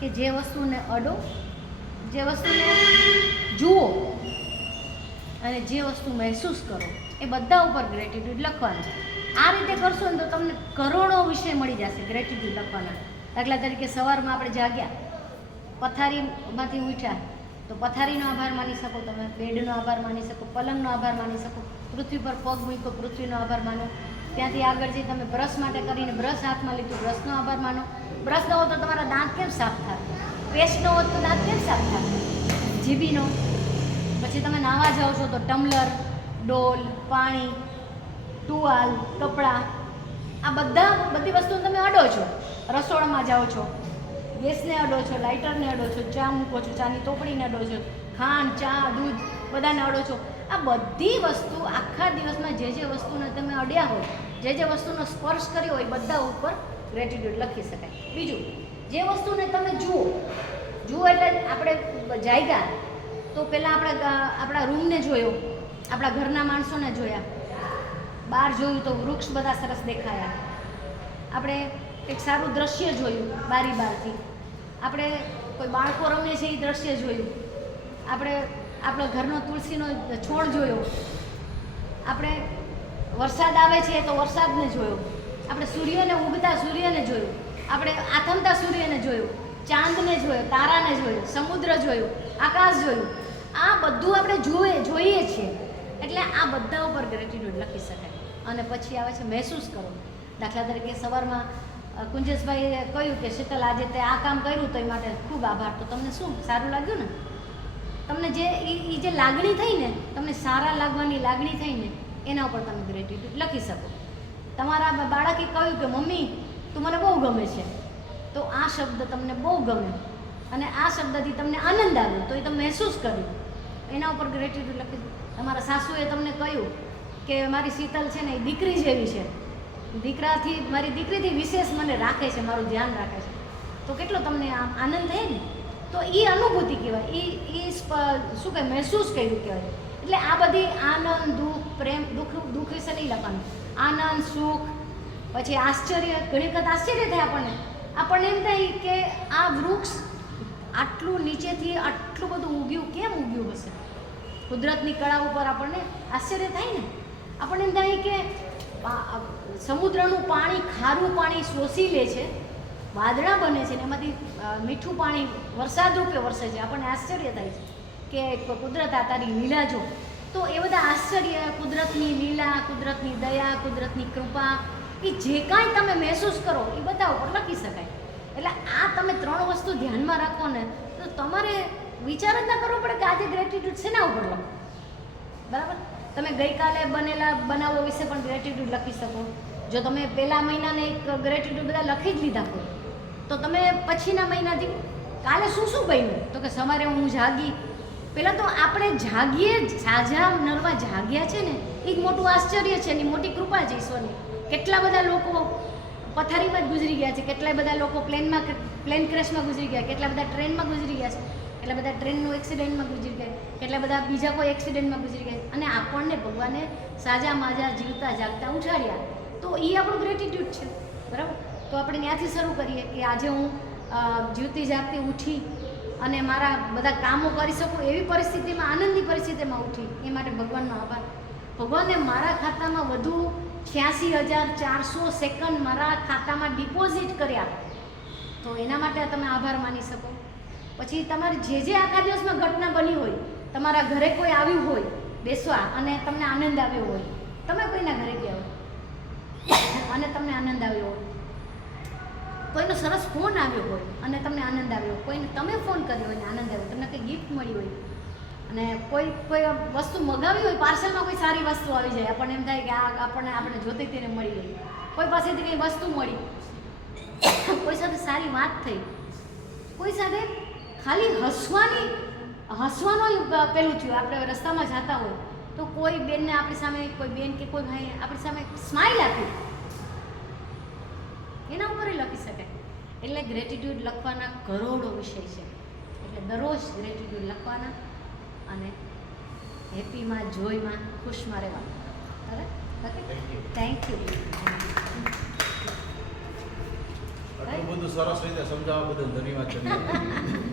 કે જે વસ્તુને અડો, જે વસ્તુને જુઓ અને જે વસ્તુ મહેસૂસ કરો એ બધા ઉપર ગ્રેટિટ્યૂડ લખવાનું. આ રીતે કરશો ને તો તમને કરોડો વિષય મળી જશે ગ્રેટિટ્યૂડ લખવાના. દાખલા તરીકે સવારમાં આપણે જાગ્યા, પથારીમાંથી ઉઠ્યા તો પથારીનો આભાર માની શકો, તમે બેડનો આભાર માની શકો, પલંગનો આભાર માની શકો, પૃથ્વી પર પગ મૂક્યો પૃથ્વીનો આભાર માનો. ત્યાંથી આગળ જઈ તમે બ્રશ માટે કરીને બ્રશ હાથમાં લીધું, બ્રશનો આભાર માનો. બ્રશ ન હોય તો તમારા દાંત કેમ સાફ થાય? પેસ્ટ ન હોય તો દાંત કેમ સાફ થાય? જીભીનો. પછી તમે નાહવા જાઓ છો તો ટમ્લર, ડોલ, પાણી, ટુવાલ, કપડાં, આ બધી વસ્તુ તમે અડો છો. રસોડામાં જાઓ છો, ગેસને અડો છો, લાઇટરને અડો છો, ચા મૂકો છો, ચાની ટોપડીને અડો છો, ખાંડ, ચા, દૂધ બધાને અડો છો. આ બધી વસ્તુ આખા દિવસમાં જે વસ્તુને તમે અડ્યા હોય, જે વસ્તુનો સ્પર્શ કર્યો હોય બધા ઉપર ગ્રેટિટ્યૂડ લખી શકાય. બીજું, જે વસ્તુને તમે જુઓ એટલે આપણે જાગ્યા તો પહેલાં આપણા રૂમને જોયો, આપણા ઘરના માણસોને જોયા, બહાર જોયું તો વૃક્ષ બધા સરસ દેખાયા, આપણે એક સારું દ્રશ્ય જોયું બારી બહારથી, આપણે કોઈ બાળકો રમે છે એ દ્રશ્ય જોયું, આપણે આપણો ઘરનો તુલસીનો છોડ જોયો, આપણે વરસાદ આવે છે તો વરસાદને જોયો, આપણે સૂર્યને ઉગતા સૂર્યને જોયું, આપણે આથમતા સૂર્યને જોયું, ચાંદને જોયો, તારાને જોયું, સમુદ્ર જોયું, આકાશ જોયું. આ બધું આપણે જોઈએ છીએ. એટલે આ બધા ઉપર ગ્રેટિટ્યૂડ લખી શકાય. અને પછી આવે છે મહેસૂસ કરો. દાખલા તરીકે સવારમાં કુંજેશભાઈએ કહ્યું કે શીતલ આજે તે આ કામ કર્યું તો એ માટે ખૂબ આભાર. તો તમને શું સારું લાગ્યું ને? તમને જે લાગણી થઈ ને, તમને સારા લાગવાની લાગણી થઈ ને, એના ઉપર તમે ગ્રેટિટ્યૂડ લખી શકો. તમારા બાળકે કહ્યું કે મમ્મી તું મને બહુ ગમે છે, તો આ શબ્દ તમને બહુ ગમે અને આ શબ્દથી તમને આનંદ આવ્યો તો એ તમે મહેસૂસ કર્યું, એના ઉપર ગ્રેટિટ્યૂડ લખી. તમારા સાસુએ તમને કહ્યું કે મારી શીતલ છે ને એ દીકરી જેવી છે, મારી દીકરીથી વિશેષ મને રાખે છે, મારું ધ્યાન રાખે છે, તો કેટલો તમને આનંદ થાય ને. તો એ અનુભૂતિ કહેવાય, એ શું કહે મહેસૂસ કર્યું કહેવાય. એટલે આ બધી આનંદ, દુઃખ, પ્રેમ, દુઃખ વિશે નહીં લખવાનું. આનંદ, સુખ, પછી આશ્ચર્ય. ઘણી વખત આશ્ચર્ય થાય આપણને એમ થાય કે આ વૃક્ષ આટલું નીચેથી આટલું બધું ઉગ્યું, કેમ ઉગ્યું હશે? કુદરતની કળા ઉપર આપણને આશ્ચર્ય થાય ને. આપણને એમ થાય કે સમુદ્રનું પાણી, ખારું પાણી શોષી લે છે, વાદળા બને છે ને એમાંથી મીઠું પાણી વરસાદ રૂપે વરસે છે. આપણને આશ્ચર્ય થાય છે કે કુદરત આ તારી લીલા જો. તો એ બધા આશ્ચર્ય, કુદરતની લીલા, કુદરતની દયા, કુદરતની કૃપા, એ જે કાંઈ તમે મહેસૂસ કરો એ બધા ઉપર લખી શકાય. એટલે આ તમે 3 વસ્તુ ધ્યાનમાં રાખો ને તો તમારે વિચાર જ ના કરવો પડે કે આજે ગ્રેટિટ્યૂડ શેના ઉપર લખો. બરાબર? તમે ગઈકાલે બનેલા બનાવો વિશે પણ ગ્રેટિટ્યૂડ લખી શકો. જો તમે પહેલા મહિનાને એક ગ્રેટિટ્યૂડ બધા લખી જ લીધા હોય તો તમે પછીના મહિનાથી કાલે શું બન્યું, તો કે સવારે હું જાગી. પહેલાં તો આપણે જાગીએ, સાજા નરવા જાગ્યા છે ને એ જ મોટું આશ્ચર્ય છે, એની મોટી કૃપા છે ઈશ્વરની. કેટલા બધા લોકો પથારીમાં જ ગુજરી ગયા છે, કેટલા બધા લોકો પ્લેન ક્રેશમાં ગુજરી ગયા, કેટલા બધા ટ્રેનમાં ગુજરી ગયા છે, કેટલા બધા ટ્રેનનું એક્સિડન્ટમાં ગુજરી ગયા, કેટલા બધા બીજા કોઈ એક્સિડન્ટમાં ગુજરી ગયા. અને આપણને ભગવાને સાજા માજા જીવતા જાગતા ઉઠાડ્યા, તો એ આપણું ગ્રેટિટ્યૂડ છે. બરાબર? તો આપણે ત્યાંથી શરૂ કરીએ કે આજે હું જીવતી જાગતી ઉઠી અને મારા બધા કામો કરી શકું એવી પરિસ્થિતિમાં, આનંદની પરિસ્થિતિમાં ઉઠી, એ માટે ભગવાનનો આભાર. ભગવાને મારા ખાતામાં વધુ 86,400 સેકન્ડ મારા ખાતામાં ડિપોઝિટ કર્યા, તો એના માટે તમે આભાર માની શકો. પછી તમારી જે આખા દિવસમાં ઘટના બની હોય, તમારા ઘરે કોઈ આવ્યું હોય બેસવા અને તમને આનંદ આવ્યો હોય, તમે કોઈના ઘરે ગયા હોય અને તમને આનંદ આવ્યો હોય, કોઈનો સરસ ફોન આવ્યો હોય અને તમને આનંદ આવ્યો, કોઈને તમે ફોન કર્યો હોય ને આનંદ આવ્યો, તમને કંઈ ગિફ્ટ મળી હોય, અને કોઈ વસ્તુ મગાવી હોય, પાર્સલમાં કોઈ સારી વસ્તુ આવી જાય, આપણને એમ થાય કે આપણે જોતી તેને મળી ગઈ, કોઈ પાસેથી કંઈ વસ્તુ મળી, કોઈ સાથે સારી વાત થઈ, કોઈ સાથે ખાલી હસવાનું પેલું થયું. આપણે રસ્તામાં જતા હોય તો કોઈ બેનને આપણી સામે, કોઈ બેન કે કોઈ ભાઈ આપણી સામે સ્માઇલ આપી, એના ઉપર લખી શકાય. એટલે ગ્રેટિટ્યૂડ લખવાના કરોડો વિષય છે. એટલે દરરોજ ગ્રેટિટ્યૂડ લખવાના અને હેપીમાં, જોયમાં, ખુશમાં રહેવાનું. બરાબર? Okay, thank you. આટલું બધું સરસ રીતે સમજાવવા બદલ ધન્યવાદ ધન્યવાદ